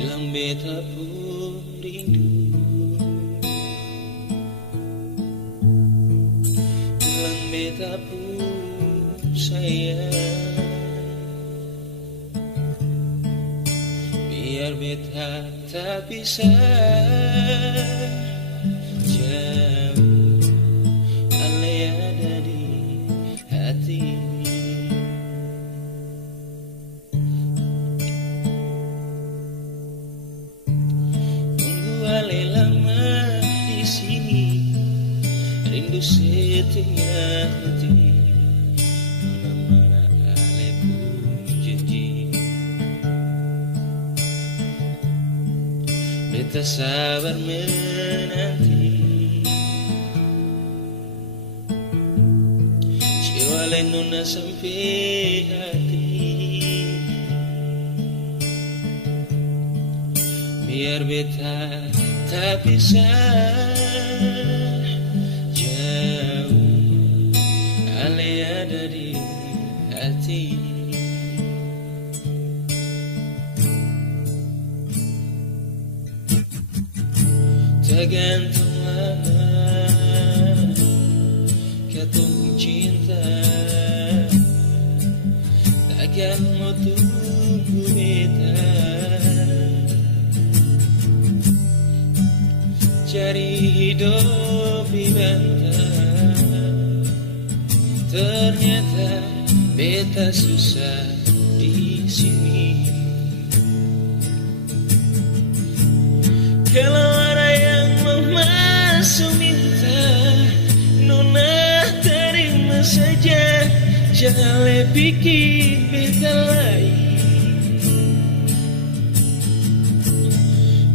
Hilang beta pun rindu, hilang beta pun sayang. Biar beta tak bisa jauh, alai ada di hati. Alai lama di sini, rindu setengah hati. Mana-mana alai pun janji, beta sabar menanti. Jiwa lain nona sampai hati. Biar beta tak bisa jauh, alai ada di hati. Tergantung lama katong cinta, takkan mau tunggu beta. Cari hidup di bantai, ternyata beta susah di sini. Kalau ada yang mau masuk minta, nona terima saja. Jangan pikir beta lain.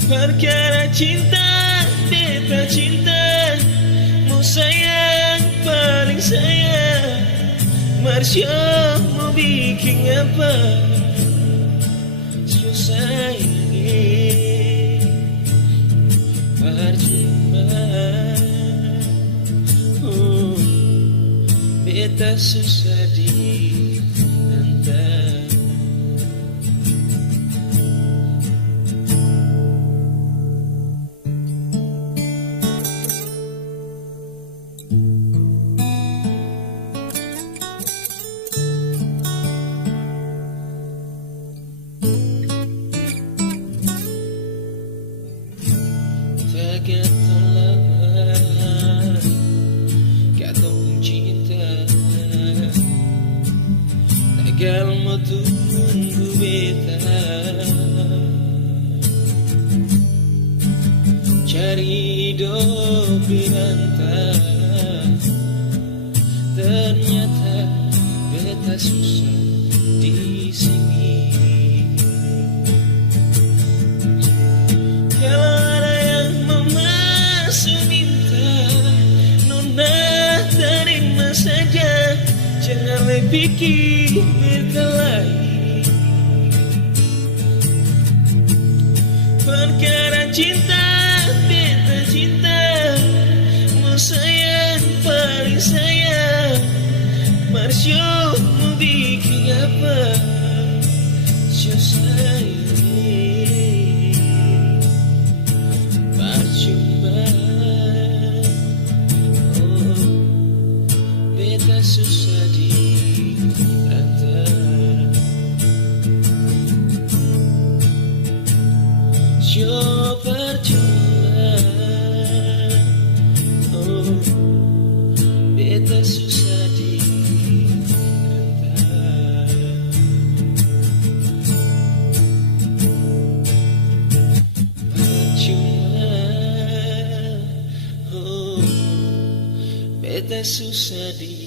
Perkara cinta, beta cinta, mau sayang paling sayang. Marsya mau bikin apa? Susah ini percuma. Beta susah dihantar. Tergantung lama katong cinta, takkan mau tunggu beta. Cari hidup di bantai, ternyata beta susah di sini. Saja, jangan pikir beta lain. Perkara cinta, beta cinta, mau sayang paling sayang. Marsya mau bikin apa? Susah ini percuma. Beta susah diantar. Syo percuma. Beta susah diantar. Percuma. Beta susah diantar.